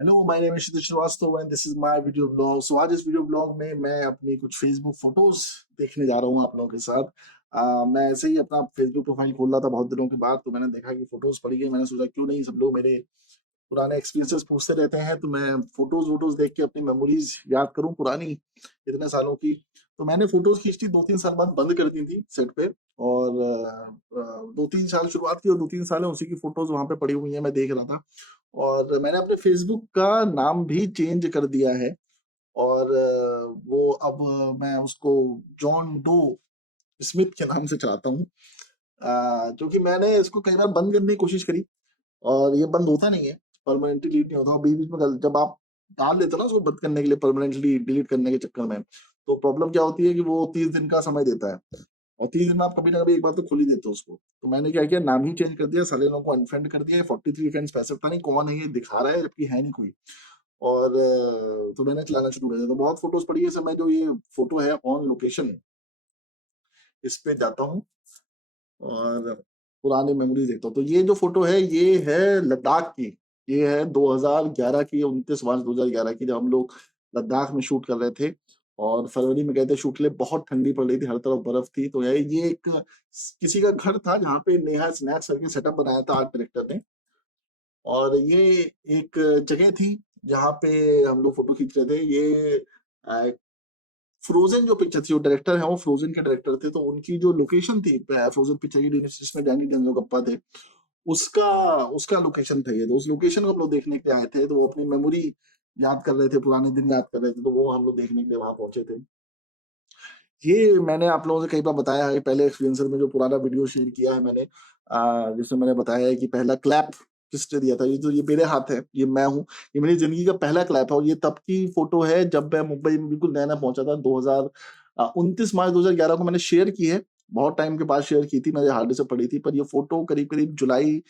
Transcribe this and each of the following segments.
Hello, my name is Kshitij Srivastava and this is my video blog. So आज इस video blog में मैं अपनी कुछ फेसबुक फोटोज देखने जा रहा हूँ आप लोगों के साथ। मैं ऐसे ही अपना फेसबुक प्रोफाइल खोल रहा था बहुत दिनों के बाद, तो मैंने देखा कि फोटोज पड़ी गई। मैंने सोचा क्यों नहीं, सब लोग मेरे पुराने एक्सपीरियंसेस पूछते रहते हैं, तो मैं फोटोज वोटोज देख के अपनी मेमोरीज याद करूं पुरानी इतने सालों की। तो मैंने फोटोज खींचनी 2-3 साल बाद बंद कर दी थी सेट पे। और 2-3 साल शुरुआत की और 2-3 साल है उसी की फोटोज वहां पे पड़ी हुई है, मैं देख रहा था। और मैंने अपने फेसबुक का नाम भी चेंज कर दिया है। और वो अब मैं उसको जॉन डो स्मिथ के नाम से चलाता हूँ। क्योंकि मैंने इसको कई बार बंद करने की कोशिश करी और ये बंद होता नहीं है, परमानेंटली डिलीट नहीं होता। बीच बीच में जब आप डाल देते हो ना उसको बंद करने के लिए, परमानेंटली डिलीट करने के चक्कर में, तो प्रॉब्लम क्या होती है कि वो 30 दिन का समय देता है। और 30 दिन में आप कभी ना कभी एक बार तो खोल ही देते हो उसको। तो मैंने क्या किया, नाम ही चेंज कर दिया, सारे लोगों को अनफ्रेंड कर दिया। 43 फ्रेंड्स पैसे, पता नहीं कौन है ये, दिखा रहा है जबकि है नहीं कोई। और तो मैंने चलाना शुरू कर दिया। तो बहुत फोटोज पड़ी है। मैं जो ये फोटो है ऑन लोकेशन, इस पे जाता हूँ और पुरानी मेमोरीज देखता हूँ। तो ये जो फोटो है ये है लद्दाख की। ये है 2011 की, 29 मार्च 2011 की, जब हम लोग लद्दाख में शूट कर रहे थे। और फरवरी में गए थे शूट के लिए, बहुत ठंडी पड़ रही थी, हर तरफ बर्फ थी। तो ये एक किसी का घर था जहाँ पे नेहा स्नैक्स करके सेटअप बनाया था आर्ट डायरेक्टर ने। और ये एक जगह थी जहाँ पे हम लोग फोटो खींच रहे थे। ये फ्रोजन जो पिक्चर थी, जो डायरेक्टर है वो फ्रोजन के डायरेक्टर थे, तो उनकी जो लोकेशन थी फ्रोजन पिक्चर की, जिसमें डैनी डेंजोंगपा थे, उसका उसका लोकेशन था ये। तो उस लोकेशन को हम लोग देखने के लिए आए थे। तो वो अपनी मेमोरी याद कर रहे थे, पुराने दिन याद कर रहे थे, तो वो हम लोग देखने के लिए वहां पहुंचे थे। ये मैंने आप लोगों से कई बार बताया है, पहले एक्सपीरियंसर में जो पुराना वीडियो शेयर किया है मैंने, जिसमें मैंने बताया है कि पहला क्लैप किसने दिया था। ये मेरे हाथ है, ये मैं हूँ। ये मेरी जिंदगी का पहला क्लैप है और ये तब की फोटो है जब मैं मुंबई में बिल्कुल नया नया पहुंचा था। 29 मार्च 2011 को मैंने शेयर की है। बहुत टाइम के बाद शेयर की थी, मेरे हार्ड डिस्क से पड़ी थी। पर ये फोटो करीब करीब जुलाई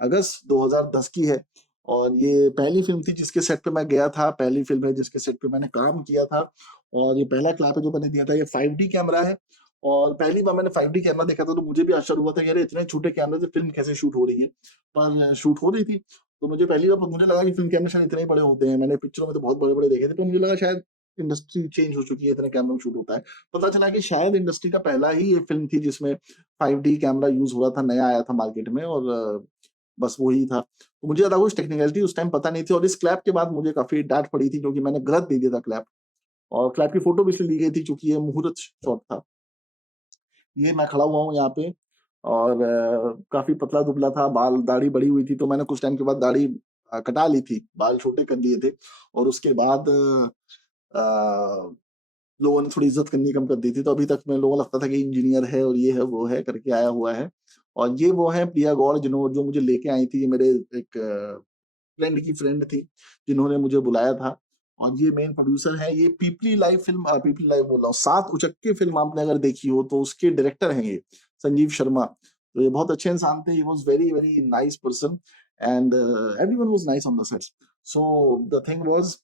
अगस्त 2010 की है। और ये पहली फिल्म थी जिसके सेट पे मैं गया था, पहली फिल्म है जिसके सेट पे मैंने काम किया था। और ये पहला क्लैप है जो मैंने दिया था। ये 5D कैमरा है। और पहली बार मैंने 5D कैमरा देखा था तो मुझे भी आश्चर्य हुआ था कि अरे इतने छोटे कैमरे से फिल्म कैसे शूट हो रही है। पर शूट हो रही थी। तो मुझे पहली बार मुझे लगा कि फिल्म कैमरे शायद इतने ही बड़े होते हैं। मैंने पिक्चरों में तो बहुत बड़े बड़े देखे थे, पर मुझे लगा शायद इंडस्ट्री चेंज हो चुकी है, इतने कैमरे में शूट होता है। पता चला कि शायद इंडस्ट्री का पहला ही ये फिल्म थी जिसमें 5D कैमरा यूज हो रहा था, नया आया था मार्केट में। और बस वही था। तो मुझे ज्यादा कुछ टेक्निकलिटी उस टाइम पता नहीं थी। और इस क्लैप के बाद मुझे काफी डांट पड़ी थी क्योंकि मैंने गलत दे दिया था क्लैप। और क्लैप की फोटो भी इसलिए ली गई थी क्योंकि ये मुहूर्त शॉट था। ये मैं खड़ा हुआ हूँ यहाँ पे। और काफी पतला दुबला था, बाल दाढ़ी बड़ी हुई थी, तो मैंने कुछ टाइम के बाद दाढ़ी कटा ली थी, बाल छोटे कर लिए थे। और उसके बाद अ, लोगों ने थोड़ी इज्जत करनी कम कर दी थी। तो अभी तक में लोगों को लगता था कि इंजीनियर है और ये है वो है करके आया हुआ है। और ये वो है प्रिया गौड़, जिन्होंने जो मुझे लेके आई थी। ये मेरे एक फ्रेंड की फ्रेंड थी जिन्होंने मुझे बुलाया था। और ये मेन प्रोड्यूसर है। ये पीपली लाइव फिल्म, पीपली लाइव बोल रहा हूँ, सात उचक्के फिल्म आपने अगर देखी हो तो उसके डायरेक्टर हैं ये, संजीव शर्मा। तो ये बहुत अच्छे इंसान थे। He was very very nice person and everyone was nice on the set. So the thing was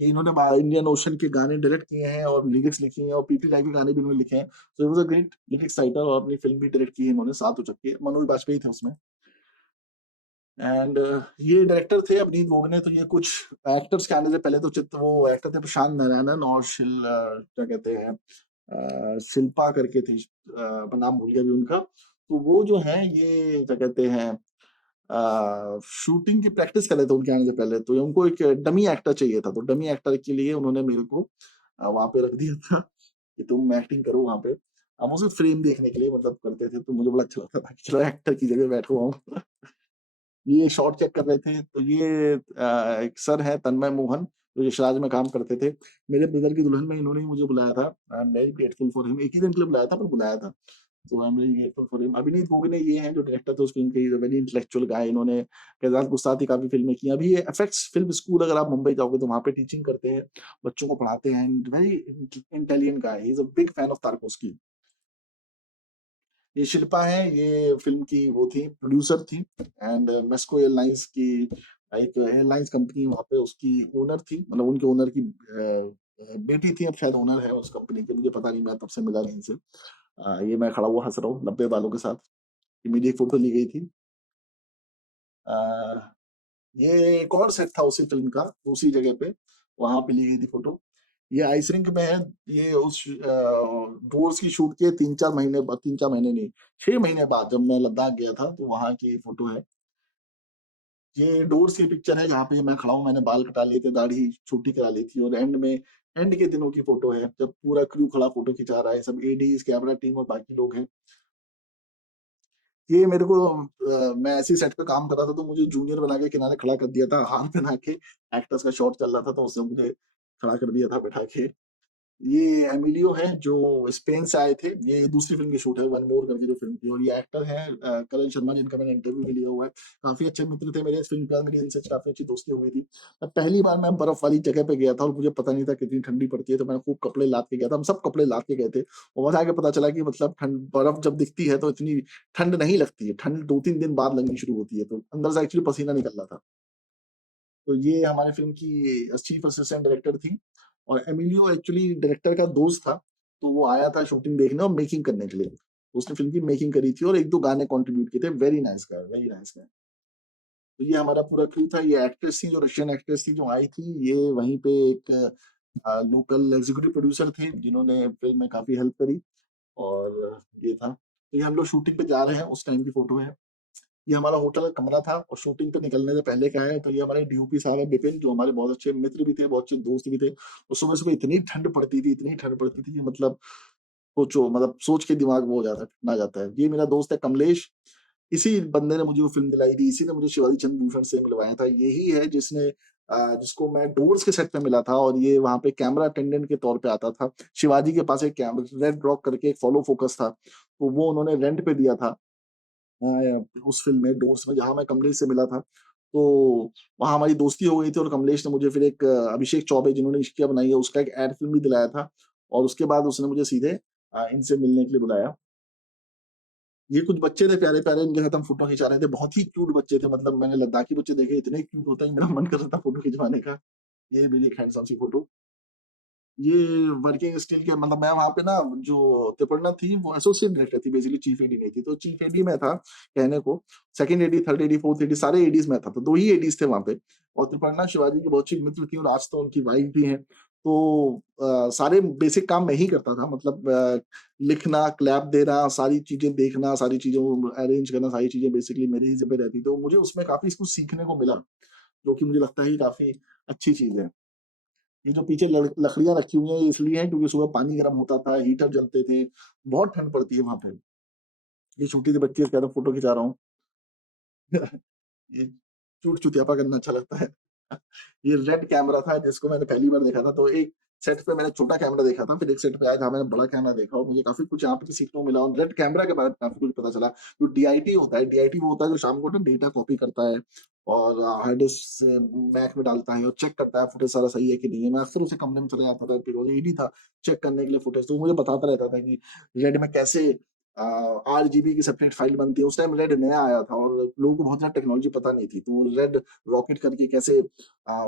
कि इन्होंने इंडियन ओशन के गाने डायरेक्ट किए हैं और लिरिक्स लिखी हैं, और पीपी लाइव के गाने भी इन्होंने लिखे हैं। So it was a great lyrics writer. और अपनी फिल्म भी डायरेक्ट की है इन्होंने, सात उचक्के, मनोज बाजपेयी थे उसमें। एंड ये डायरेक्टर थे अवनीत गोगने। तो ये कुछ एक्टर्स के आने से पहले तो चित्र वो एक्टर थे प्रशांत नारायणन और क्या कहते हैं, शिल्पा करके थी, नाम भूल गया भी उनका। तो वो जो है ये क्या कहते हैं, शूटिंग की प्रैक्टिस कर रहे थे उनके आने से पहले। तो उनको एक डमी एक्टर चाहिए था, तो डमी एक्टर के लिए उन्होंने मेरे को वहां पे रख दिया था कि तुम एक्टिंग करो वहां पे। हम उसे फ्रेम देखने के लिए मतलब करते थे, तो मुझे बड़ा अच्छा लगता था कि चलो एक्टर की जगह बैठा हुआ हूँ। ये शॉट चेक कर रहे थे। तो ये एक सर है तन्मय मोहन, जो यशराज में काम करते थे। मेरे ब्रदर की दुल्हन में इन्होंने ही मुझे बुलाया था। I am very grateful for him. एक ही दिन के लिए बुलाया था पर बुलाया था। तो I am very grateful for him. अभिनीत गोगने ये हैं जो डायरेक्टर थे उस फिल्म के, वेरी इंटेलेक्चुअल गाय। इन्होंने कैजात गुस्ताती काफी फिल्में की। अभी ये एफएक्स फिल्म स्कूल, अगर आप मुंबई जाओगे तो वहां पे टीचिंग करते हैं, बच्चों को पढ़ाते हैं। Very intelligent guy, he is a big fan of Tarkovsky. ये शिल्पा है, ये फिल्म की वो थी, प्रोड्यूसर थी। एंड मेस्को एयरलाइंस की एक एयरलाइंस कंपनी वहाँ पे उसकी ओनर थी, मतलब उनके ओनर की बेटी थी। अब शायद ओनर है उस कंपनी की, मुझे पता नहीं, मैं तब से मिला नहीं इनसे। ये मैं खड़ा हुआ हंस रहा हूँ 90 बालों के साथ। ये मेरी एक फोटो ली गई थी। ये एक और सेट था उसी फ़िल्म का, उसी जगह पे, वहाँ पे ली गई थी फ़ोटो। ये आइस रिंक में है, ये उस डोर्स की शूट के 3-4 महीने बाद, 3-4 महीने नहीं, 6 महीने बाद जब मैं लद्दाख गया था, तो वहाँ की फ़ोटो है। ये डोर्स की पिक्चर है जहाँ पे मैं खड़ा हूँ, मैंने बाल कटा लिए थे, दाढ़ी छोटी करा ली थी, और एंड के दिनों की फ़ोटो है, जब पूरा क्रू खड़ा फ़ोटो खिंचा रहा है, सब एडीज़, कैमरा टीम और बाकी लोग हैं। ये मेरे को मैं ऐसे ही सेट पे काम कर रहा था, तो मुझे जूनियर बना के किनारे खड़ा कर दिया था, हार पहना के, एक्टर्स का शॉट चल रहा था, तो उसने मुझे खड़ा कर दिया था बैठा के। ये एमिलियो है जो स्पेन से आए थे। ये दूसरी फ़िल्म की शूट है, वन मोर करके जो फ़िल्म थी, और ये एक्टर हैं करण शर्मा, जिनका मैंने इंटरव्यू भी लिया हुआ है। काफ़ी अच्छे मित्र थे मेरे, इस फ़िल्म के बाद मेरी इनसे काफ़ी अच्छी दोस्ती हो गई थी। पहली बार मैं बर्फ़ वाली जगह पे गया था और मुझे पता नहीं था कितनी ठंडी पड़ती है, तो मैं खूब कपड़े लाद के गया था। हम सब कपड़े लाद के गए थे, और वहाँ जाके पता चला कि मतलब ठंड, बर्फ़ जब दिखती है तो इतनी ठंड नहीं लगती है। ठंड 2-3 दिन बाद लगनी शुरू होती है, तो अंदर से एक्चुअली पसीना निकल रहा था। तो ये हमारी फ़िल्म की चीफ असिस्टेंट डायरेक्टर थी, और एमिलियो एक्चुअली डायरेक्टर का दोस्त था, तो वो आया था शूटिंग देखने और मेकिंग करने के लिए। उसने फ़िल्म की मेकिंग करी थी और 1-2 गाने कंट्रीब्यूट किए थे। Very nice guy, very nice गाय। तो ये हमारा पूरा क्रू था। ये एक्ट्रेस थी, जो रशियन एक्ट्रेस थी जो आई थी, ये वहीं पे एक लोकल एग्ज़ीक्यूटिव प्रोड्यूसर थे, जिन्होंने फ़िल्म में काफ़ी हेल्प करी, और ये था। तो ये हम लोग शूटिंग पे जा रहे हैं, उस टाइम की फ़ोटो है। ये हमारा होटल का कमरा था, और शूटिंग पे निकलने से पहले क्या है, तो ये हमारे डीओपी साहब हैं बिपिन, जो हमारे बहुत अच्छे मित्र भी थे, बहुत अच्छे दोस्त भी थे। और सुबह-सुबह इतनी ठंड पड़ती थी, इतनी ठंड पड़ती थी कि मतलब सोचो, मतलब सोच के दिमाग वो हो जाता है, ठंडा जाता है। ये मेरा दोस्त है कमलेश, इसी बंदे ने मुझे वो फ़िल्म दिलाई थी, इसी ने मुझे शिवाजी चंद्र भूषण से मिलवाया था। यही है जिसने जिसको मैं डोर्स के सेट पे मिला था, और ये वहाँ पे कैमरा अटेंडेंट के तौर पे आता था। शिवाजी के पास एक रेड रॉक करके एक फॉलो फोकस था, तो वो उन्होंने रेंट पे दिया था। उस फ़िल्म में डोर्स में, जहाँ मैं कमलेश से मिला था। तो वहाँ हमारी दोस्ती हो गई थी, और कमलेश ने मुझे फिर एक अभिषेक चौबे, जिन्होंने इश्किया बनाई है, उसका एक एड फ़िल्म भी दिलाया था, और उसके बाद उसने मुझे सीधे इनसे मिलने के लिए बुलाया। ये कुछ बच्चे थे प्यारे-प्यारे, इनके साथ हम फ़ोटो खिंचा रहे थे। बहुत ही क्यूट बच्चे थे, मतलब मैंने लद्दाखी बच्चे देखे, इतने क्यूट होते हैं, मेरा मन कर रहा था फ़ोटो खिंचवाने का। ये मेरी एक हैंडसम सी फ़ोटो। ये वर्किंग स्टिल के, मतलब मैं वहाँ पे ना, जो त्रिपर्णा थी वो एसोसिएट डायरेक्टर थी, बेसिकली चीफ एडी नहीं थी। तो चीफ एडी मैं था कहने को, second AD, third AD, fourth AD, सारे एडीज़ मैं था। तो 2 ही एडीज़ थे वहाँ पे, और त्रिपर्णा शिवाजी की बहुत अच्छी मित्र थी, और आज तो उनकी वाइफ भी हैं। तो सारे बेसिक काम मैं ही करता था, मतलब लिखना, क्लैप देना, सारी चीज़ें देखना, सारी चीज़ों को अरेंज करना, सारी चीज़ें बेसिकली मेरे ही ज़िम्मे रहती थी। तो मुझे उसमें काफ़ी कुछ सीखने को मिला, जो कि मुझे लगता है कि काफ़ी अच्छी चीज़ है। ये जो पीछे लकड़ियाँ रखी हुई हैं, ये इसलिए हैं क्योंकि सुबह पानी गर्म होता था, हीटर जलते थे, बहुत ठंड पड़ती है वहाँ पे। ये छोटी सी बच्ची है, इसके साथ फ़ोटो खिंचा रहा हूँ। ये चूट-चुतियापा करना अच्छा लगता है। ये रेड कैमरा था जिसको मैंने पहली बार देखा था, तो एक सेट पे मैंने छोटा कैमरा देखा था, फिर एक सेट पे आया जहाँ मैंने बड़ा कैमरा देखा, और मुझे काफ़ी कुछ यहाँ पे सीखने को मिला, और रेड कैमरा के बारे में काफ़ी कुछ पता चला। जो डीआईटी होता है, डीआईटी वो होता है जो शाम को ना डेटा कॉपी करता है, और हार्ड डिस्क से मैक में डालता है, और चेक करता है फुटेज सारा सही है कि नहीं है। मैं अक्सर उसे कमरे में चला जाता था, फिर वो एडी था चेक करने के लिए फुटेज, तो वो मुझे बताता रहता था कि रेड में कैसे आरजीबी की सेपरेट फाइल बनती है। उस टाइम रेड नया आया था, और लोगों को बहुत ज़्यादा टेक्नोलॉजी पता नहीं थी, तो रेड रॉकेट करके कैसे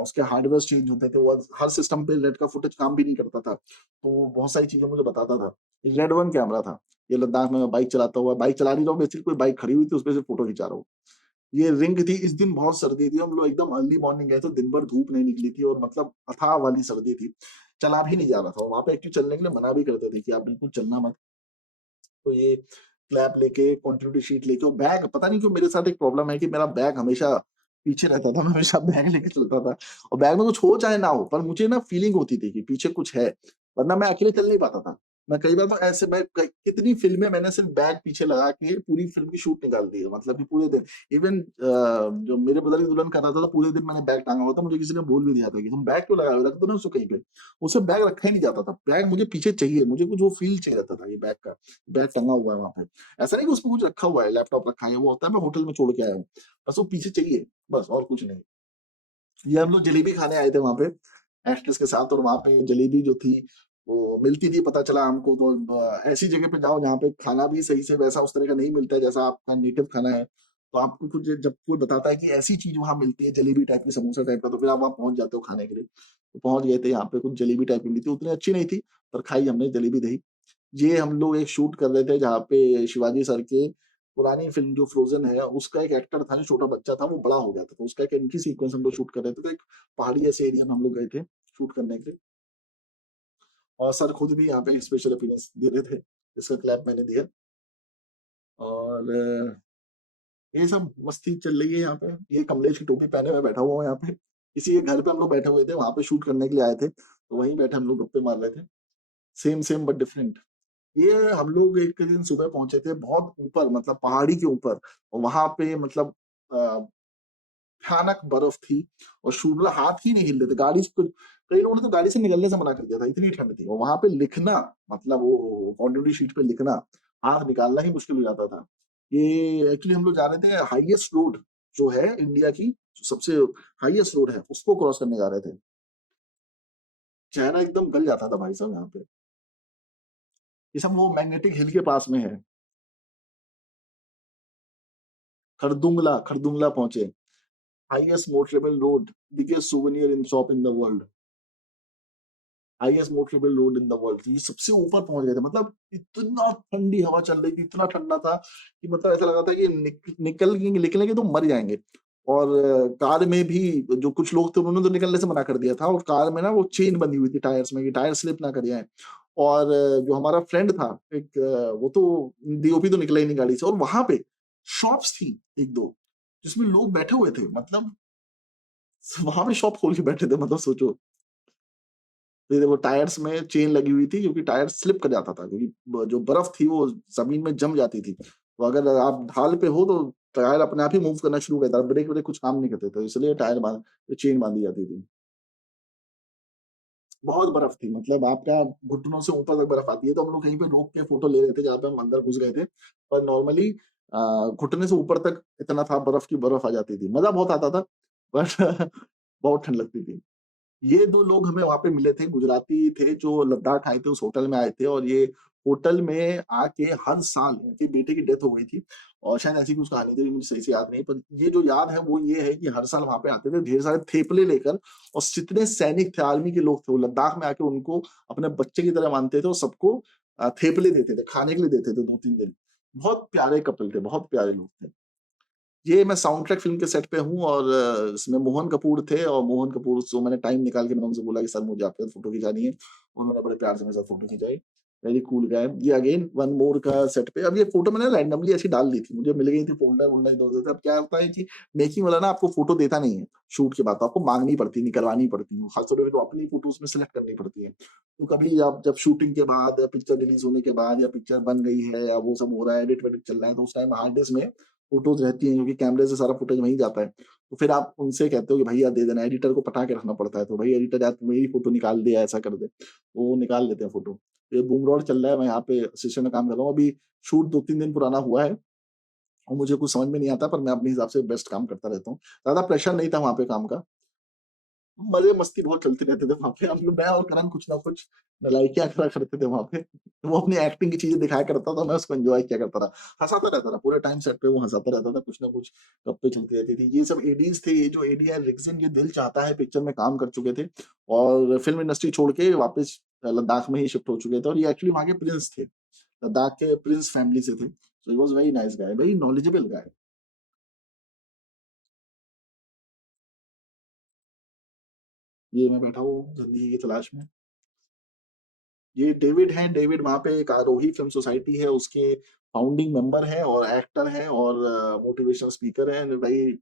उसके हार्डवेयर चेंज होते थे, वो हर सिस्टम पे रेड का फुटेज काम भी नहीं करता था, तो वो बहुत सारी चीज़ें मुझे बताता था। रेड वन कैमरा था, ये लद्दाख में मैं बाइक चलाता हुआ, बाइक चला नहीं रहा हूँ, बेसिकली कोई बाइक खड़ी हुई थी, उसपे से फ़ोटो खिंचा रहा हूँ। ये रिंग थी, इस दिन बहुत सर्दी थी, हम लोग एकदम अर्ली मॉर्निंग गए, तो दिन भर धूप नहीं निकली थी, और मतलब अथाह वाली सर्दी थी। चला भी नहीं जा रहा था, वहाँ पे एक्चुअली चलने के लिए मना भी करते थे कि आप बिल्कुल चलना मत। तो ये क्लैप लेके, कंटिन्यूटी शीट लेके, और बैग, पता नहीं क्यों मेरे साथ एक प्रॉब्लम है कि मेरा बैग हमेशा पीछे रहता था, मैं हमेशा बैग लेके चलता था, और बैग में कुछ हो चाहे ना हो, पर मुझे ना फीलिंग होती थी कि पीछे कुछ है, वरना मैं अकेले चल नहीं पाता था। मैं कई बार तो ऐसे, मैं कितनी फिल्में मैंने सिर्फ बैग पीछे लगा के पूरी फिल्म की शूट निकाल दी है, मतलब कि पूरे दिन। इवन जो मेरे ब्रदर की दुल्हन कर रहा था, तो पूरे दिन मैंने बैग टांगा हुआ था, मुझे किसी ने बोल भी दिया था कि तुम बैग क्यों लगाए हो, रख दो ना उसको कहीं पे। उससे बैग रखा ही नहीं जाता था, बैग मुझे पीछे चाहिए, मुझे कुछ वो फील चाहिए रहता था, ये बैग का, बैग टंगा हुआ है वहाँ पे। ऐसा नहीं कि उसमें कुछ रखा हुआ है, लैपटॉप रखा है, वो होता है मैं होटल में छोड़ के आया हूँ। बस वो पीछे चाहिए, बस और कुछ नहीं। ये हम लोग जलेबी खाने आए थे वहाँ पे एक्ट्रेस के साथ, और वहाँ पे जलेबी जो थी वो मिलती थी, पता चला हमको। तो ऐसी जगह पे जाओ जहाँ पे खाना भी सही से वैसा उस तरह का नहीं मिलता है जैसा आपका नेटिव खाना है। तो आपको कुछ, जब कोई बताता है कि ऐसी चीज़ वहाँ मिलती है, जलेबी टाइप की, समोसा टाइप का, तो फिर आप वहाँ पहुँच जाते हो खाने के लिए। तो पहुँच गए थे यहाँ पे, कुछ जलेबी टाइप की मिली थी, उतनी अच्छी नहीं थी, पर खाई हमने जलेबी दही। ये हम लोग एक शूट कर रहे थे जहाँ पे शिवाजी सर के पुरानी फ़िल्म जो फ्रोज़न है, उसका एक एक्टर था जो छोटा बच्चा था, वो बड़ा हो गया था। तो उसका एक एंट्री सीक्वेंस हम लोग शूट कर रहे थे, तो एक पहाड़ी ऐसे एरिया में हम लोग गए थे शूट करने के लिए। और सर खुद भी यहाँ पे स्पेशल अपीयरेंस दे रहे थे, जिसका क्लैप मैंने दिया। और ये सब मस्ती चल रही है यहाँ पे। ये कमलेश की टोपी पहने मैं बैठा हुआ हूँ यहाँ पे। किसी के घर पे हम लोग बैठे हुए थे, वहाँ पे शूट करने के लिए आए थे, तो वहीं बैठे हम लोग गप्पे मार रहे थे। Same same but different. ये हम लोग एक दिन सुबह पहुंचे थे बहुत ऊपर, मतलब पहाड़ी के ऊपर, और वहां पे मतलब भयानक बर्फ थी, और शूट हाथ ही नहीं हिल रहे थे गाड़ी से। कई लोगों ने तो गाड़ी से निकलने से मना कर दिया था, इतनी ठंड थी। और वहां पे लिखना, मतलब वो ऑन शीट पे लिखना, हाथ निकालना ही मुश्किल हो जाता था। ये एक्चुअली हम लोग जा रहे थे हाईएस्ट रोड जो है इंडिया की, जो सबसे हाईएस्ट रोड है, उसको क्रॉस करने जा रहे थे। चेहरा एकदम गल जाता था भाई साहब यहाँ पे। ये सब वो मैग्नेटिक हिल के पास में है। खरदुंगला खरदुंगला पहुंचे। Highest motorable road, biggest souvenir in shop in the world, highest motorable road in the world. ये सबसे ऊपर पहुंच गए थे। मतलब इतना ठंडी हवा चल रही थी, इतना ठंडा था कि मतलब ऐसा लगा था कि निकलेंगे तो मर जाएंगे। और कार में भी जो कुछ लोग थे, उन्होंने तो निकलने से मना कर दिया था। और कार में ना वो चेन बंधी हुई थी टायर्स में, कि टायर स्लिप ना कर जाए। और जो हमारा फ्रेंड था एक, वो तो डीओपी तो निकला ही नहीं गाड़ी से। और वहां पे शॉप्स थी एक दो, जिसमें लोग बैठे हुए थे। मतलब वहां पे शॉप खोल के बैठे थे, मतलब सोचो। ये देखो टायर्स में चेन लगी हुई थी, क्योंकि टायर स्लिप कर जाता था, क्योंकि जो बर्फ थी वो जमीन में जम जाती थी। तो अगर आप ढाल पे हो तो टायर अपने आप ही मूव करना शुरू कर देता, ब्रेक ब्रेक कुछ काम नहीं करते थे, इसलिए टायर बांध चेन बांधी जाती थी। बहुत बर्फ थी, मतलब आपका घुटनों से ऊपर तक बर्फ आती है। तो हम लोग कहीं पे रोक के फोटो ले रहे थे, जहाँ पे हम अंदर घुस गए थे। पर नॉर्मली घुटने से ऊपर तक इतना था, बर्फ की बर्फ आ जाती थी। मजा बहुत आता था, बट बहुत ठंड लगती थी। ये 2 लोग हमें वहाँ पे मिले थे, गुजराती थे जो लद्दाख आए थे, उस होटल में आए थे। और ये होटल में आके हर साल, उनके बेटे की डेथ हो गई थी, और शायद ऐसी कुछ कहानी थी, मुझे सही से याद नहीं। पर ये जो याद है वो ये है कि हर साल वहाँ पे आते थे ढेर सारे थेपले लेकर। और जितने सैनिक थे, आर्मी के लोग थे, वो लद्दाख में आके उनको अपने बच्चे की तरह मानते थे, और सबको थेपले देते थे, खाने के लिए देते थे 2-3 दिन। बहुत प्यारे कपल थे, बहुत प्यारे लोग थे। ये मैं साउंड ट्रैक फ़िल्म के सेट पे हूँ, और इसमें मोहन कपूर थे। और मोहन कपूर से मैंने टाइम निकाल के मैंने उनसे बोला कि सर मुझे आपके साथ फ़ोटो खिंचानी है। उन्होंने बड़े प्यार से मेरे साथ फ़ोटो खिंचाई। Very cool guy. ये अगेन वन मोर का सेट पे। अब ये फ़ोटो मैंने रैंडमली ऐसी डाल दी थी। मुझे मिल गई थी फ़ोल्डर-वोल्डर इधर-उधर से। अब क्या होता है कि मेकिंग वाला ना आपको फ़ोटो देता नहीं है शूट के बाद, तो आपको माँगनी पड़ती है, निकलवानी पड़ती है। ख़ास तौर पे तो अपनी फ़ोटो उसमें सेलेक्ट करनी पड़ती है। तो कभी आप जब शूटिंग के बाद, पिक्चर रिलीज़ होने के बाद, या पिक्चर बन गई है, या वो सब हो रहा है, एडिट-वेडिट चल रहा है, तो उस टाइम हार्ड डिस्क में फ़ोटोज़ रहती हैं, क्योंकि कैमरे से सारा फुटेज वहीं जाता है। तो फिर आप उनसे कहते हो कि भैया दे देना, एडिटर को पटा के रखना पड़ता है। तो भई एडिटर यार तू मेरी फ़ोटो निकाल दे, या ऐसा कर दे। तो वो निकाल लेते हैं फ़ोटो। ये बूमरॉड चल रहा है, मैं यहाँ पे असिस्टेंट में काम कर रहा हूँ। अभी शूट 2-3 दिन पुराना हुआ है, और मुझे कुछ समझ में नहीं आता, पर मैं अपने हिसाब से बेस्ट काम करता रहता हूँ। ज़्यादा प्रेशर नहीं था वहाँ पे काम का। मज़े मस्ती बहुत चलते रहते थे वहाँ पे। हम लोग, मैं और करण कुछ ना कुछ नलायकियाँ करा करते थे वहाँ पे। वो अपनी एक्टिंग की चीज़ें दिखाया करता था, मैं उसको एन्जॉय किया करता था। हँसाता रहता था पूरे टाइम सेट पे, वो हँसाता रहता था, कुछ ना कुछ गप्पे चलती रहती थी। ये सब एडीज़ थे, ये जो एडी है रिक्सन, ये दिल चाहता है पिक्चर में काम कर चुके थे, और फ़िल्म इंडस्ट्री छोड़ के वापस लद्दाख में ही शिफ्ट हो चुके थे। और ये एक्चुअली वहाँ के प्रिंस थे, लद्दाख के प्रिंस फैमिली से थे। So he was very nice guy, very knowledgeable guy. ये मैं बैठा हूँ ज़िंदगी की तलाश में। ये डेविड हैं, डेविड वहाँ पे एक आरोही फ़िल्म सोसाइटी है, उसके फाउंडिंग मेंबर हैं, और एक्टर हैं, और मोटिवेशनल स्पीकर हैं। Very,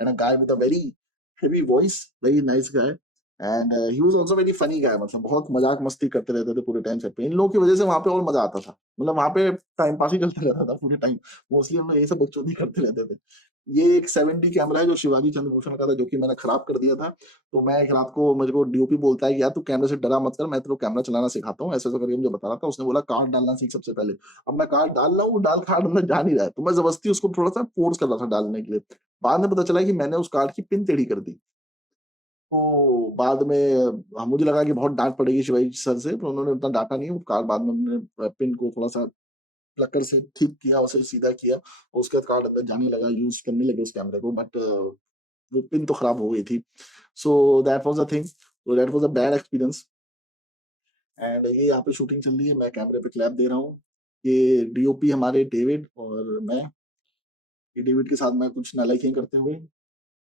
and a guy with a very heavy voice, very nice guy, and he was also very funny guy। मतलब बहुत मजाक मस्ती करते रहते थे पूरे टाइम सेट पे। इन लोगों की वजह से वहाँ पे और मजा आता था। मतलब वहाँ पे टाइम पास ही चलता रहता था पूरे टाइम। मोस्टली हम लोग ये सब बकचोदी करते रहते थे। ये एक 7D कैमरा है जो शिवाजी चंद्रभूषण का था, जो कि मैंने खराब कर दिया था। तो मैं एक रात को, मेरे को डीओपी बोलता है कि यार तू कैमरे से डरा मत कर, मैं तेरे को कैमरा चलाना सिखाता हूँ, ऐसा-ऐसा करके मुझे बता रहा था। उसने बोला कार्ड डालना सीख सबसे पहले। अब मैं कार्ड डाल रहा हूँ, डाल कार्ड अंदर जा नहीं रहा है, तो मैं ज़बरदस्ती उसको थोड़ा-सा फ़ोर्स कर रहा था डालने के लिए। बाद में पता चला कि मैंने उस कार्ड की पिन टेढ़ी कर दी। तो बाद में मुझे लगा कि बहुत डाँट पड़ेगी शिवाजी सर से, पर उन्होंने उतना डाँटा नहीं। वो कार्ड बाद में उन्होंने पिन को थोड़ा-सा प्लकर से ठीक किया, उसे सीधा किया, और उसके बाद कार्ड अंदर जाने लगा, यूज़ करने लगे उस कैमरे को। बट वो पिन तो खराब हो गई थी। So that was the thing. So that was a bad experience. And ये यहाँ पे शूटिंग चल रही है, मैं कैमरे पे क्लैप दे रहा हूँ। ये डीओपी हमारे डेविड और मैं। ये डेविड के साथ मैं कुछ नालायकियाँ करते हुए,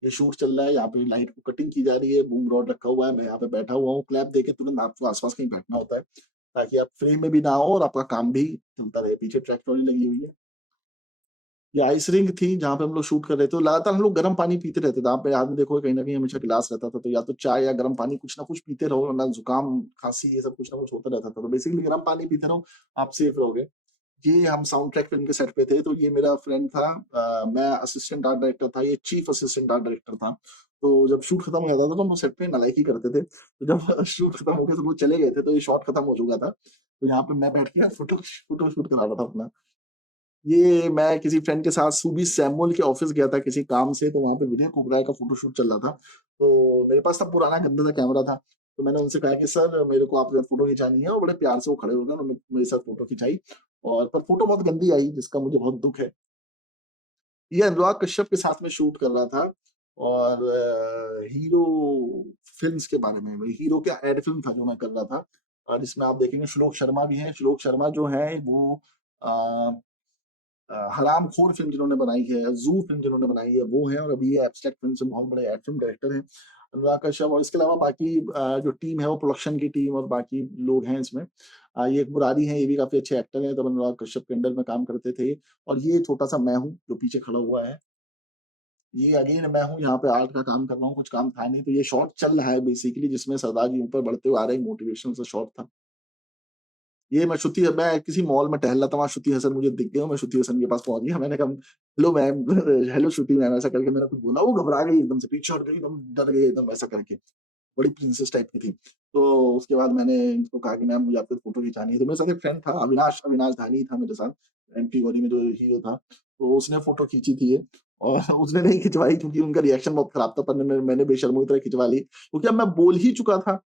ये शूट चल रहा है, यहाँ पे लाइट को कटिंग की जा रही है, बूम रॉड रखा हुआ है, मैं यहाँ पे बैठा हुआ हूँ, क्लैप देके तुरंत आपको आस-पास कहीं बैठना होता है, ताकि आप फ्रेम में भी ना हो और आपका काम भी चलता रहे। पीछे ट्रैक ट्रॉली लगी हुई है। ये आइस रिंग थी जहाँ पे हम लोग शूट कर रहे थे, तो लगातार हम लोग गर्म पानी पीते रहते थे। आप याद में देखोगे कहीं न कहीं हमेशा गिलास रहता था, तो या तो चाय या गर्म पानी कुछ ना कुछ पीते रहो, वरना ज़ुकाम, खाँसी ये सब कुछ ना कुछ होता रहता था। तो बेसिकली गर्म पानी पीते रहो, आप सेफ रहोगे। ये हम साउंड ट्रैक फ़िल्म के सेट पे थे, तो ये मेरा फ्रेंड था, मैं असिस्टेंट आर्ट डायरेक्टर था, ये चीफ असिस्टेंट आर्ट डायरेक्टर था। तो जब शूट खत्म हो जाता था, तो हम लोग सेट पे नालायकी करते थे। तो जब शूट खत्म हो गया, सब लोग चले गए थे, तो ये शॉट खत्म हो चुका था। तो यहाँ पे मैं बैठ के फ़ोटो शूट करा रहा था अपना। ये मैं किसी फ्रेंड के साथ सूबी सैमुअल के ऑफ़िस गया था किसी काम से, तो वहाँ पे विनय ओबेरॉय का फ़ोटोशूट चल रहा था। तो मेरे पास तब पुराना गंदा सा कैमरा था, तो मैंने उनसे कहा कि सर मेरे को आपके साथ फ़ोटो खिंचानी है, और बड़े प्यार से वो खड़े हो गए, उन्होंने मेरे साथ फ़ोटो खिंचाई, और पर फ़ोटो बहुत गंदी आई, जिसका मुझे बहुत दुःख है। ये अनुराग कश्यप के साथ में शूट कर रहा था, और हीरो फ़िल्म्स के बारे में, वही हीरो का एड फ़िल्म था जो मैं कर रहा था, और जिसमें आप देखेंगे श्लोक शर्मा भी हैं। श्लोक शर्मा जो हैं वो अ हरामखोर फ़िल्म जिन्होंने बनाई है, ज़ू फ़िल्म जिन्होंने बनाई है, वो हैं, और अभी ये एब्स्ट्रैक्ट फ़िल्म से बहुत बड़े एक्शन डायरेक्टर हैं, अनुराग कश्यप। और इसके अलावा बाकी जो टीम है वो प्रोडक्शन की टीम और बाकी लोग हैं इसमें। ये एक मुरारी हैं, ये भी काफ़ी अच्छे एक्टर हैं, तब अनुराग कश्यप के अंडर में काम करते थे। और ये छोटा-सा मैं हूँ, जो पीछे खड़ा हुआ है। ये अगेन मैं हूँ, यहाँ पे आर्ट का काम कर रहा हूँ, कुछ काम था नहीं, तो ये शॉट चल रहा है बेसिकली, जिसमें सरदार जी ऊपर बढ़ते हुए आ रहे हैं, मोटिवेशनल सा शॉट था। ये मैं किसी मॉल में टहल रहा था, वहाँ श्रुति हसन मुझे दिख गए और मैं श्रुति हसन के पास पहुँच गया। मैंने कहा, हेलो मैम, हेलो श्रुति मैम, ऐसा करके मैंने कुछ बोला, वो घबरा गई एकदम से, पीछे हट गई, एकदम डर गई एकदम ऐसा करके। बड़ी प्रिंसेस टाइप की थी। तो उसके बाद मैंने इनको कहा कि मैम मुझे आपसे फ़ोटो खिंचानी है। तो मेरे साथ एक फ्रेंड था, अविनाश अविनाश धानी था मेरे साथ, एमपी गौरी में जो हीरो था। तो उसने फ़ोटो खींची थी ये, और उसने नहीं खिंचवाई क्योंकि उनका रिएक्शन बहुत खराब था, पर मैंने बेशर्मों की तरह खिंचवा ली। क्योंकि अब मैं बोल ही चुका था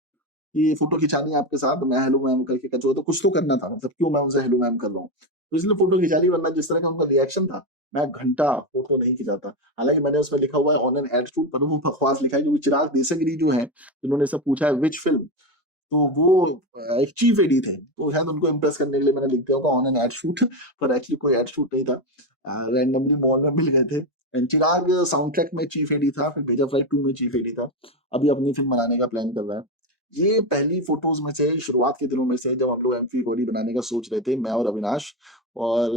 कि फ़ोटो खिंचानी है आपके साथ, मैं हेलो मैम करके कचो, तो कुछ तो करना था, मतलब क्यों मैं उनसे हेलो मैम कर रहा हूँ। तो इसलिए फ़ोटो खिंचा ली, वरना जिस तरह का उनका रिएक्शन था, मैं घंटा फ़ोटो नहीं खिंचाता। हालाँकि मैंने उसमें लिखा हुआ है ऑन एन एड शूट, पर वो बकवास लिखा है, क्योंकि चिराग देसाईगिरी जो हैं, जिन्होंने इससे पूछा है व्हिच फ़िल्म, तो वो एक चीफ एडी थे, तो शायद उनको इम्प्रेस करने के लिए मैंने लिख दिया होगा ऑन एन एड शूट, पर एक्चुअली कोई एड शूट नहीं था। रैंडमली मॉल में मिल गए थे। एंड चिराग साउंड ट्रैक में चीफ एडी था, फिर भेजा फ्लाइट 2 में चीफ एडी था। अभी अपनी फ़िल्म बनाने का प्लान कर रहा है। ये पहली फ़ोटोज़ में से, शुरुआत के दिनों में से, जब हम लोग एमवी बॉडी बनाने का सोच रहे थे, मैं और अविनाश, और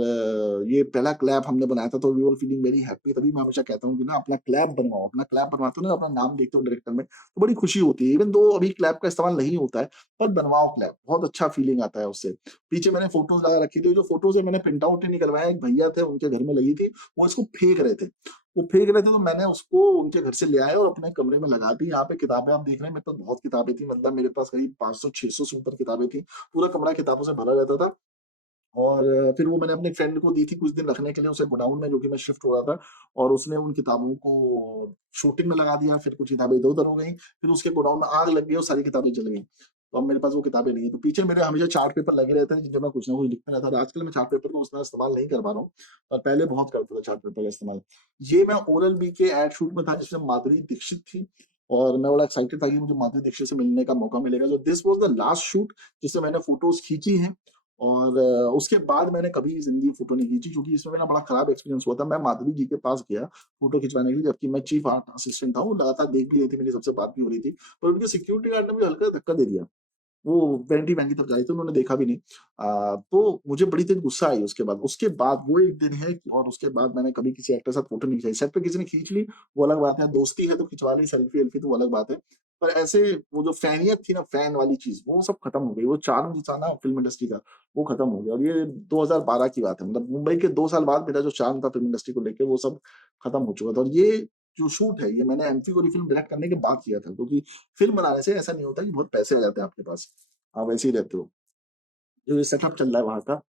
ये पहला क्लैप हमने बनाया था, तो we were feeling very happy. तभी मैं हमेशा कहता हूँ कि ना अपना क्लैप बनवाओ, अपना क्लैप बनवाते हो ना, अपना नाम देखते हो डायरेक्टर में, तो बड़ी खुशी होती है। इवन दो अभी क्लैप का इस्तेमाल नहीं होता है, पर बनवाओ क्लैप, बहुत अच्छा फीलिंग आता है उससे। पीछे मैंने फ़ोटोज़ लगा रखी थी, जो फ़ोटोज़ है मैंने प्रिंट आउट ही निकलवाया, एक भैया थे उनके घर में लगी थी, वो इसको फेंक रहे थे। वो फेंक रहे थे, तो मैंने उसको उनके घर से ले आया और अपने कमरे में लगा दी। यहाँ पे किताबें आप देख रहे हैं, मेरे पास बहुत किताबें थी, मतलब मेरे पास करीब 500-600 से ऊपर किताबें थी। पूरा कमरा किताबों से भरा रहता था। और फिर वो मैंने अपने फ्रेंड को दी थी कुछ दिन रखने के लिए, उसे गोडाउन में, जो कि मैं शिफ्ट हो रहा था, और उसने उन किताबों को शूटिंग में लगा दिया, फिर कुछ किताबें इधर-उधर हो गईं, फिर उसके गोडाउन में आग लग गई और सारी किताबें जल गईं। तो अब मेरे पास वो किताबें नहीं है। तो पीछे मेरे हमेशा चार्ट पेपर लगे रहते हैं, जिन पे मैं कुछ ना कुछ लिखता रहता था। आजकल मैं चार्ट पेपर को उतना इस्तेमाल नहीं कर पा रहा हूँ, पर पहले बहुत करता था चार्ट पेपर का इस्तेमाल। ये मैं ओरल-बी के एड शूट में था, जिसमें माधुरी दीक्षित थी, और मैं बड़ा एक्साइटेड था कि मुझे माधुरी दीक्षित से मिलने का मौका मिलेगा। So this was the last shoot जिससे मैंने फ़ोटोज़ खींची हैं। और उसके बाद मैंने कभी ज़िंदगी में फ़ोटो नहीं खींची, क्योंकि इसमें मेरा बड़ा खराब एक्सपीरियंस हुआ था। मैं माधुरी जी के पास गया फ़ोटो खिंचवाने के लिए, जबकि मैं चीफ आर्ट असिस्टेंट था, वो लगातार देख भी रही थी, मेरी सबसे बात भी हो रही थी। पर उनके सिक्योरिटी गार्ड ने मुझे हल्का धक्का दे दिया। वो वैनिटी-वैनिटी तक आई थी, उन्होंने देखा भी नहीं। तो मुझे बड़ी तेज़ गुस्सा आई उसके बाद। उसके बाद वो एक दिन है, और उसके बाद मैंने कभी किसी एक्टर के साथ फ़ोटो नहीं खिंचाई। सेट पे किसी ने खींच ली, वो अलग बात है, दोस्ती है तो खिंचवा ली सेल्फी-वेल्फी, तो वो अलग बात है। पर ऐसे वो जो फ़ैनियत थी ना, फ़ैन वाली चीज़, वो सब खत्म हो गई। वो चार्म जो था ना फ़िल्म इंडस्ट्री का, वो खत्म हो गया, और ये 2012 की बात है। मतलब मुंबई के 2 साल बाद मेरा जो चार्म था फ़िल्म इंडस्ट्री को लेके, वो सब खत्म हो चुका था। और ये जो शूट है, ये मैंने एमपी कोरी फ़िल्म डायरेक्ट करने के बाद किया था, क्योंकि फ़िल्म बनाने से ऐसा नहीं होता कि बहुत पैसे आ जाते हैं आपके पास। आप ऐसे ही रहते हो। जो ये सेटअप चल रहा है वहाँ का,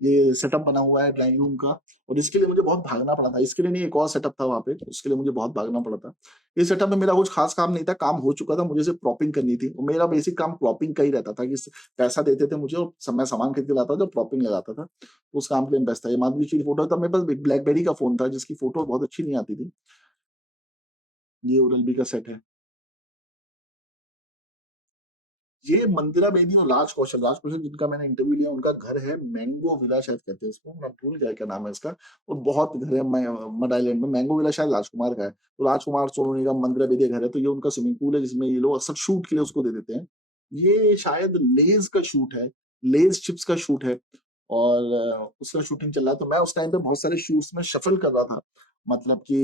ये सेटअप बना हुआ है ड्राइंग रूम का, और इसके लिए मुझे बहुत भागना पड़ा था। इसके लिए नहीं, एक और सेटअप था वहाँ पे, उसके लिए मुझे बहुत भागना पड़ा था। इस सेटअप में मेरा कुछ खास काम नहीं था, काम हो चुका था, मुझे सिर्फ़ प्रॉपिंग करनी थी, और मेरा बेसिक काम प्रॉपिंग का ही रहता था कि पैसा देते थे मुझे, और मैं सामान खरीद के लाता था, प्रॉपिंग लगाता था। उस काम के लिए मैं बेस्ट था। ये माधुरी दीक्षित की फ़ोटो, तब मेरे पास ब्लैकबेरी का फ़ोन था, जिसकी फ़ोटो बहुत अच्छी नहीं आती थी। ये ओरल-बी का सेट है। ये मंदिरा बेदी और राज कौशल जिनका मैंने इंटरव्यू लिया, उनका घर है मैंगो विला शायद कहते हैं उसको, मैं भूल गया क्या नाम है इसका। और बहुत घर है मड आइलैंड में, मैंगो विला शायद राजकुमार का है। तो राजकुमार सोनू निगम, मंदिरा बेदी का घर है, तो ये उनका स्विमिंग पूल है जिसमें ये लोग अक्सर शूट के लिए उसको दे देते हैं। ये शायद लेज का शूट है, लेज चिप्स का शूट है, और उसका शूटिंग चल रहा है। तो मैं उस टाइम पे बहुत सारे शूट्स में शफल कर रहा था, मतलब कि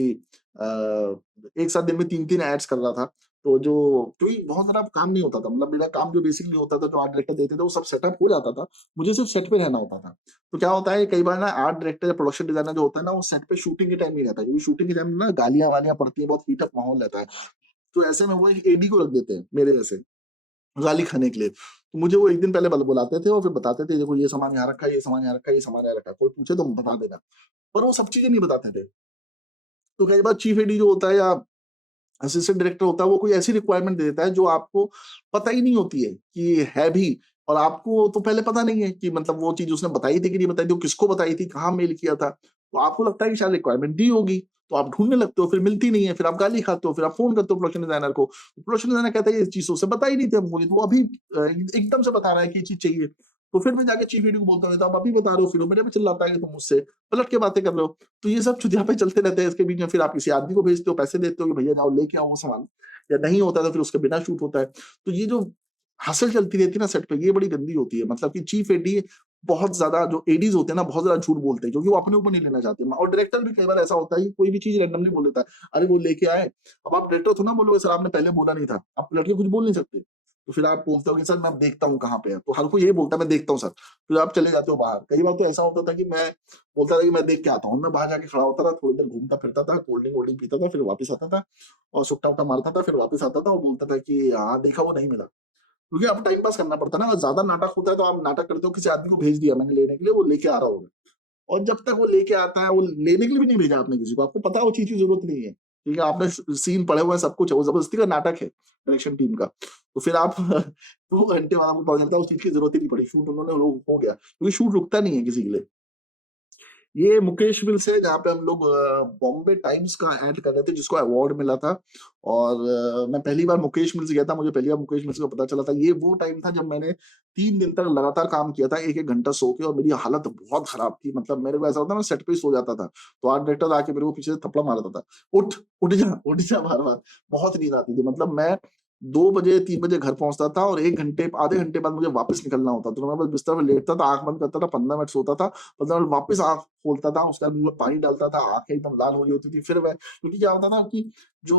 एक साथ दिन में 3-3 एड्स कर रहा था। तो जो क्योंकि बहुत ज़्यादा काम नहीं होता था, मतलब मेरा काम जो बेसिकली होता था, जो आर्ट डायरेक्टर देते थे, वो सब सेटअप हो जाता था। मुझे सिर्फ सेट पे रहना होता था। तो क्या होता है कई बार ना, आर्ट डायरेक्टर या प्रोडक्शन डिजाइनर जो होता है ना, वो सेट पे शूटिंग के टाइम नहीं रहता, क्योंकि शूटिंग के टाइम में ना गालियाँ-वालियाँ पड़ती हैं, बहुत हीट अप माहौल रहता है। तो ऐसे में वो एक एडी को रख देते हैं मेरे जैसे, गाली खाने के लिए। तो मुझे वो एक दिन पहले बुलाते थे और फिर बताते थे, देखो ये सामान यहाँ रखा है, ये सामान यहाँ रखा है, ये सामान यहाँ रखा है, कोई पूछे तो बता देना। पर वो सब चीजें नहीं बताते थे। तो कई बार चीफ एडी जो होता है या असिस्टेंट डायरेक्टर होता है, वो कोई ऐसी रिक्वायरमेंट दे देता है जो आपको पता ही नहीं होती है कि है भी, और आपको तो पहले पता नहीं है कि मतलब वो चीज उसने बताई थी कि नहीं बताई थी, वो किसको बताई थी, कहाँ मेल किया था। तो आपको लगता है कि शायद रिक्वायरमेंट दी होगी, तो आप ढूंढने लगते हो, फिर मिलती नहीं है, फिर आप गाली खाते हो, फिर आप फोन करते हो प्रोडक्शन डिजाइनर को। प्रोडक्शन डिजाइनर कहता है ये चीज उसे बताई नहीं थी हमको, नहीं तो वो अभी एकदम से बता रहा है कि ये चीज चाहिए। तो फिर मैं जाके चीफ एडी को बोलता हूँ, तो आप अभी बता रहे हो, फिर वो मेरे पे चिल्लाता है कि तुम मुझसे पलट के बातें कर रहे हो। तो ये सब चुतियापे चलते रहते हैं इसके बीच में। फिर आप किसी आदमी को भेजते हो, पैसे देते हो कि भैया जाओ लेके आओ वो सामान, या नहीं होता तो फिर उसके बिना शूट होता है। तो ये जो हसल चलती रहती है ना सेट पे, ये बड़ी गंदी होती है। मतलब कि चीफ एडी बहुत ज्यादा, जो एडीज होते हैं ना, बहुत ज्यादा झूठ बोलते हैं, क्योंकि वो अपने ऊपर नहीं लेना चाहते। और डायरेक्टर भी कई बार ऐसा होता है कि कोई भी चीज रैंडमली बोल देता है, अरे वो लेके आए। अब आप डायरेक्टर थोड़ा ना बोलोगे सर आपने पहले बोला नहीं था, आप लड़के कुछ बोल नहीं सकते। तो फिर आप बोलते हो कि सर मैं देखता हूँ कहाँ पे है, तो हर कोई यही बोलता है मैं देखता हूँ सर। फिर आप चले जाते हो बाहर। कई बार तो ऐसा होता था कि मैं बोलता था कि मैं देख के आता हूँ, मैं बाहर जाके खड़ा होता था, थोड़ी देर घूमता फिरता था, कोल्ड ड्रिंक वोल्ड ड्रिंक पीता था, फिर वापस आता था और सुट्टा उट्टा मारता था, फिर वापस आता था और बोलता था कि हाँ देखा वो नहीं मिला। क्योंकि आपको टाइम पास करना पड़ता है ना, अगर ज्यादा नाटक होता है तो आप नाटक करते हो, किसी आदमी को भेज दिया मैंने लेने के लिए, वो लेके आ रहा होगा। और जब तक वो लेके आता है, वो लेने के लिए भी नहीं भेजा आपने किसी को, आपको पता है वो चीज की जरूरत नहीं है, ठीक है, आपने सीन पढ़े हुए हैं, सब कुछ है, वो जबरदस्ती का नाटक है डायरेक्शन टीम का। तो फिर आप 2 घंटे बाद आपको पता चलता है उस चीज की जरूरत ही नहीं पड़ी, शूट उन्होंने हो गया, क्योंकि शूट रुकता नहीं है किसी के लिए। ये मुकेश मिल्स है जहाँ पे हम लोग बॉम्बे टाइम्स का ऐड कर रहे थे, जिसको अवार्ड मिला था। और मैं पहली बार मुकेश मिल्स गया था, मुझे पहली बार मुकेश मिल्स का पता चला था। ये वो टाइम था जब मैंने 3 दिन तक लगातार काम किया था, एक एक घंटा सो के, और मेरी हालत बहुत खराब थी। मतलब मेरे को ऐसा होता, मैं सेट पे ही सो जाता था, तो आर्ट डायरेक्टर आके मेरे को पीछे से थप्पड़ मारता था, उठ उठ जा बार बार। बहुत नींद आती थी, मतलब मैं 2 बजे 3 बजे घर पहुंचता था, और 1 घंटे आधे घंटे बाद मुझे वापस निकलना होता, तो मैं बस बिस्तर में लेटता था, आंख बंद करता था, 15 मिनट सोता था, 15 मिनट वापस आंख खोलता था, उसके बाद मुंह में पानी डालता था, आंखें एकदम लाल हो रही होती थी। फिर मैं, क्योंकि क्या होता था कि जो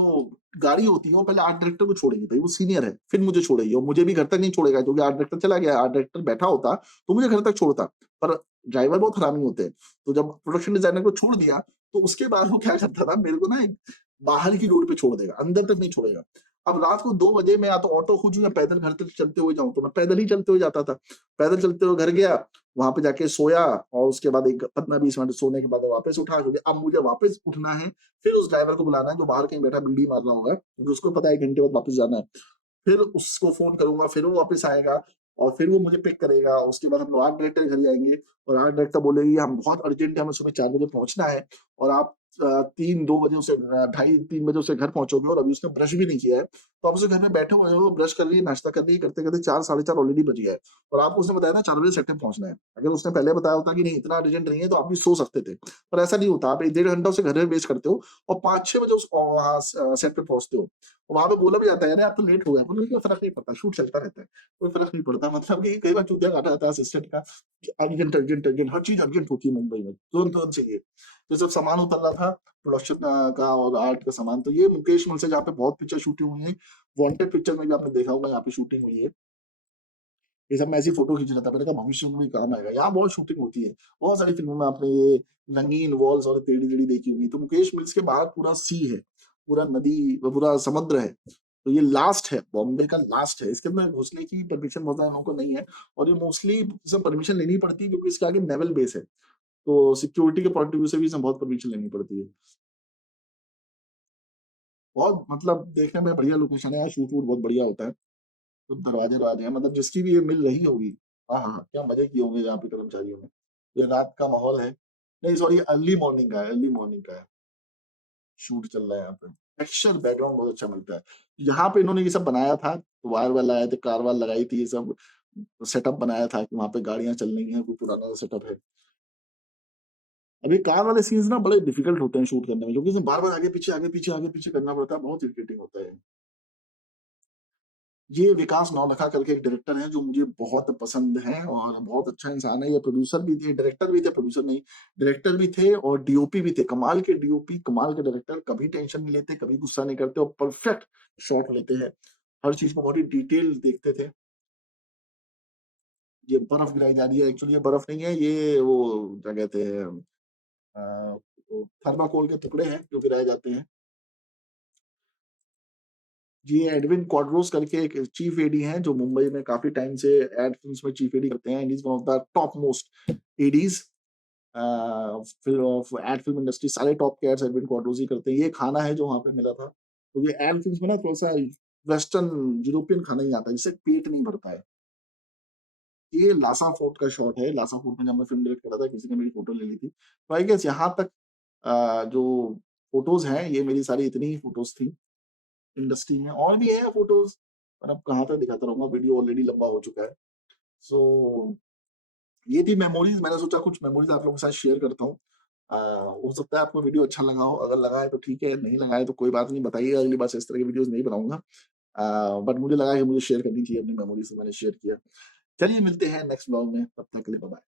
गाड़ी होती है वो पहले आर्ट डायरेक्टर को छोड़ेगी, भाई वो सीनियर है, फिर मुझे छोड़ेगी, और मुझे भी घर तक नहीं छोड़ेगा, क्योंकि आर्ट डायरेक्टर चला गया, आर्ट डायरेक्टर बैठा होता तो मुझे घर तक छोड़ता। पर ड्राइवर बहुत हरामी होते हैं, तो जब प्रोडक्शन डिजाइनर को छोड़ दिया, तो उसके बाद वो क्या करता था, मेरे को ना एक बाहर की रोड पे छोड़ देगा, अंदर तक नहीं छोड़ेगा। अब रात को 2 बजे मैं या तो ऑटो खोजूं या पैदल घर तक चलते हुए जाऊं, तो मैं पैदल ही चलते हुए जाता था। पैदल चलते हुए घर गया, वहां पे जाके सोया, और उसके बाद एक 15-20 मिनट सोने के बाद वापस उठा, क्योंकि अब मुझे वापस उठना है। फिर उस ड्राइवर को बुलाना है जो बाहर कहीं बैठा बीड़ी मार रहा होगा, क्योंकि उसको पता है 1 घंटे बाद वापस जाना है। फिर उसको फोन करूंगा, फिर वो वापस आएगा, और फिर वो मुझे पिक करेगा। उसके बाद हम लोग आर्ट डायरेक्टर के घर जाएंगे, और आर्ट डायरेक्टर बोलेगी हम बहुत अर्जेंट है, हमें सुबह 4 बजे पहुंचना है, और आप 3-2 बजे उसे 2:30-3 बजे उसे घर पहुंचोगे, और अभी उसने ब्रश भी नहीं किया है, तो आप उसे घर में बैठे हुए हो, ब्रश कर रही है, नाश्ता कर रही है, करते करते 4 साढ़े 4 ऑलरेडी बज गया है, और आपको उसने बताया था 4 बजे सेट पे पहुंचना है। अगर उसने पहले बताया होता कि नहीं इतना अर्जेंट नहीं है, तो आप भी सो सकते थे। पर ऐसा नहीं होता, आप 1-1.5 घंटा उसे घर में वेस्ट करते हो, और 5-6 बजे उस वहां सेट पे पहुंचते हो। वहां पे बोला भी जाता है यार आप तो लेट हो गए, बोले कोई फर्क नहीं पड़ता, शूट चलता रहता है, कोई फर्क नहीं पड़ता। मतलब कि कई बार चूतिया काटा जाता है असिस्टेंट का, अर्जेंट अर्जेंट अर्जेंट, हर चीज अर्जेंट होती है मुंबई में, तुरंत तुरंत चाहिए। तो जब सामान उतर रहा था प्रोडक्शन का और आर्ट का सामान, तो ये मुकेश मल से जहाँ पे बहुत पिक्चर शूटिंग हुई है, वांटेड पिक्चर में भी आपने देखा होगा यहाँ पे शूटिंग हुई है। ये सब मैं ऐसी फोटो खींच रहा था, मैंने कहा भविष्य में भी काम आएगा, यहाँ बहुत शूटिंग होती है। बहुत सारी फिल्मों में आपने ये रंगीन वॉल्स और टेढ़ी टेढ़ी देखी होगी। तो मुकेश मिल्स के बाहर पूरा सी है, पूरा नदी, पूरा समुद्र है। तो ये लास्ट है, बॉम्बे का लास्ट है, इसके अंदर घुसने की परमिशन बहुत लोगों को नहीं है, और ये मोस्टली सब परमिशन लेनी पड़ती है, क्योंकि इसके आगे नेवल बेस है, तो सिक्योरिटी के पॉइंट ऑफ व्यू से भी इसमें बहुत परमिशन लेनी पड़ती है। बहुत मतलब देखने में बढ़िया लोकेशन है यार, शूट वूट बहुत बढ़िया होता है। तो दरवाजे दरवाजे हैं, मतलब जिसकी भी ये मिल रही होगी, हाँ हाँ क्या मजे किए होंगे यहाँ पे कर्मचारियों ने। ये रात का माहौल है, नहीं सॉरी अर्ली मॉर्निंग का है, अर्ली मॉर्निंग का है, शूट चल रहा है यहाँ पे। टेक्सचर बैकग्राउंड बहुत अच्छा मिलता है। यहाँ पे इन्होंने ये सब बनाया था, वायर-वायर लगाए थे, कार-वार लगाई थी, ये सब सेटअप बनाया था कि वहाँ पे गाड़ियाँ चल रही हैं, कोई पुराना सेटअप है। अभी कार वाले सीन्स ना बड़े डिफिकल्ट होते हैं शूट करने में क्योंकि इसमें बार-बार आगे-पीछे, आगे-पीछे, आगे-पीछे करना पड़ता है, बहुत इरिटेटिंग होता है। ये विकास नौलखा करके एक डायरेक्टर हैं जो मुझे बहुत पसंद हैं और बहुत अच्छा इंसान है। ये प्रोड्यूसर भी थे, डायरेक्टर भी थे, प्रोड्यूसर नहीं, डायरेक्टर भी थे और डीओपी भी थे। कमाल के डीओपी, कमाल के डायरेक्टर, कभी टेंशन नहीं लेते, कभी गुस्सा नहीं करते और परफेक्ट शॉट लेते हैं। हर चीज़ को बहुत ही डिटेल देखते थे। ये बर्फ गिराई जा रही है, एक्चुअली ये बर्फ नहीं है, ये वो क्या कहते हैं वो थर्माकोल के टुकड़े हैं जो गिराए जाते हैं। ये एडविन क्वाड्रोस करके एक चीफ एडी हैं जो मुंबई में काफ़ी टाइम से एड फ़िल्म्स में चीफ एडी करते हैं and he is one of the top most ADs uh, film of ad film industry सारे टॉप के एड्स एडविन क्वाड्रोस ही करते हैं। ये खाना है जो वहाँ पे मिला था। क्योंकि एड फ़िल्म्स में ना थोड़ा-सा वेस्टर्न यूरोपियन खाना ही आता है जिससे पेट नहीं भरता है। ये लासा फोर्ट का शॉट है। लासा फोर्ट में जब मैं फ़िल्म डायरेक्ट कर रहा था किसी ने मेरी फ़ोटो ले ली थी। तो आई गेस यहाँ तक जो फ़ोटोज़ हैं ये मेरी सारी इतनी ही फ़ोटोज़ थी। इंडस्ट्री में और भी है फोटोज़, पर अब कहाँ तक दिखाता रहूँगा, वीडियो ऑलरेडी लंबा हो चुका है। सो ये थी मेमोरीज़, मैंने सोचा कुछ मेमोरीज़ आप लोगों के साथ शेयर करता हूँ। हो सकता है आपको वीडियो अच्छा लगा हो, अगर लगा है तो ठीक है, नहीं लगा है तो कोई बात नहीं, बताइएगा, अगली बार से इस तरह की वीडियोज़ नहीं बनाऊँगा। बट मुझे लगा कि मुझे शेयर करनी चाहिए अपनी मेमोरीज़, तो मैंने शेयर किया। चलिए मिलते हैं नेक्स्ट व्लॉग में, तब तक के लिए बाय-बाय।